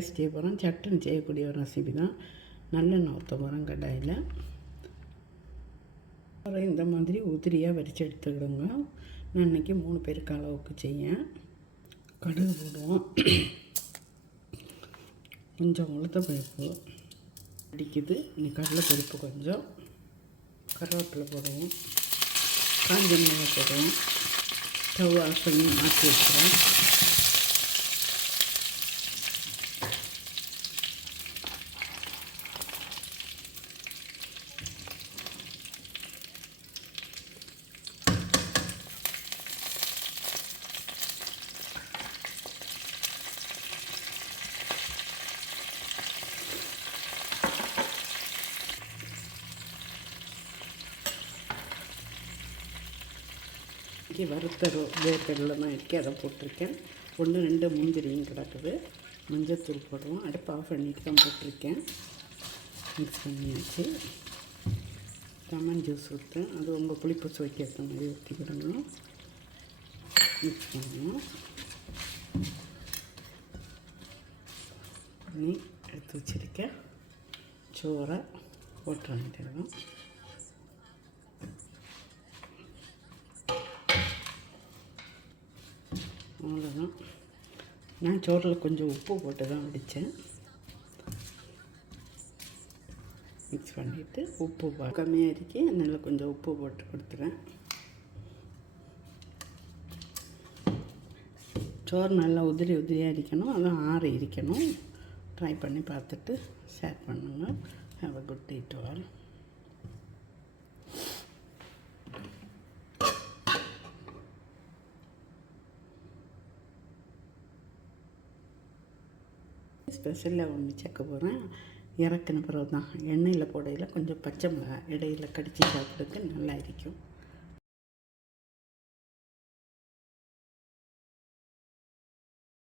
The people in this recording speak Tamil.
செய்ய போகிறோம் சட்டுன்னு செய்யக்கூடிய ஒரு ரெசிபி தான். நல்லெண்ணெய் ஊற்ற போகிறோம் கடாயில். அப்புறம் இந்த மாதிரி உதிரியாக வரிச்சு எடுத்துக்கிடுங்க. நான் இன்றைக்கி மூணு பேருக்கு அளவுக்கு செய்யேன். கடுகு போடுவோம். கொஞ்சம் உளுத்த பருப்பு அடிக்குது. இன்னைக்கு கடலை பருப்பு கொஞ்சம். கருவேப்பிலை போடுவோம். காஞ்ச மிளகாய் போடுவோம். ஸ்டவ் ஆஃப் பண்ணி மாற்றி வச்சுருவோம். இங்கே வறுத்த ரோ வேர்க்கடலை தான் இருக்கே. அதை போட்டிருக்கேன். ஒன்று ரெண்டு முந்திரியும் கிடக்குது. மஞ்சத்தூள் போடுவோம். அடுப்பு ஆஃப் பண்ணிட்டு தான் போட்டிருக்கேன். மிக்ஸ் பண்ணியாச்சு. லெமன் ஜூஸ் ஊற்றேன் அது உங்கள் புளிப்பு சுவைக்கு ஏற்ற மாதிரி ஊற்றிக்கிடணும் மிக்ஸ் பண்ணணும் பண்ணி எடுத்து வச்சுருக்கேன். சோறை போட்டு வாங்கிட்டு அவ்வளோதான் நான் சோறில் கொஞ்சம் உப்பு போட்டு தான் வடித்தேன் மிக்ஸ் பண்ணிவிட்டு உப்பு கம்மியாக இருக்கி அதனால் கொஞ்சம் உப்பு போட்டு கொடுத்துறேன். சோறு நல்லா உதிரி உதிரியாக இருக்கணும். அதுவும் ஆறு இருக்கணும். ட்ரை பண்ணி பார்த்துட்டு ஷேர் பண்ணுங்கள் have a good day to all ஸ்பெஷலில் ஒன்று சேர்க்க போகிறேன் இறக்குன பிறகு தான் எண்ணெயில் போடையில் கொஞ்சம் பச்சை மிளகாய் இடையில் கடித்து சாப்பிட்றதுக்கு நல்லா இருக்கும்.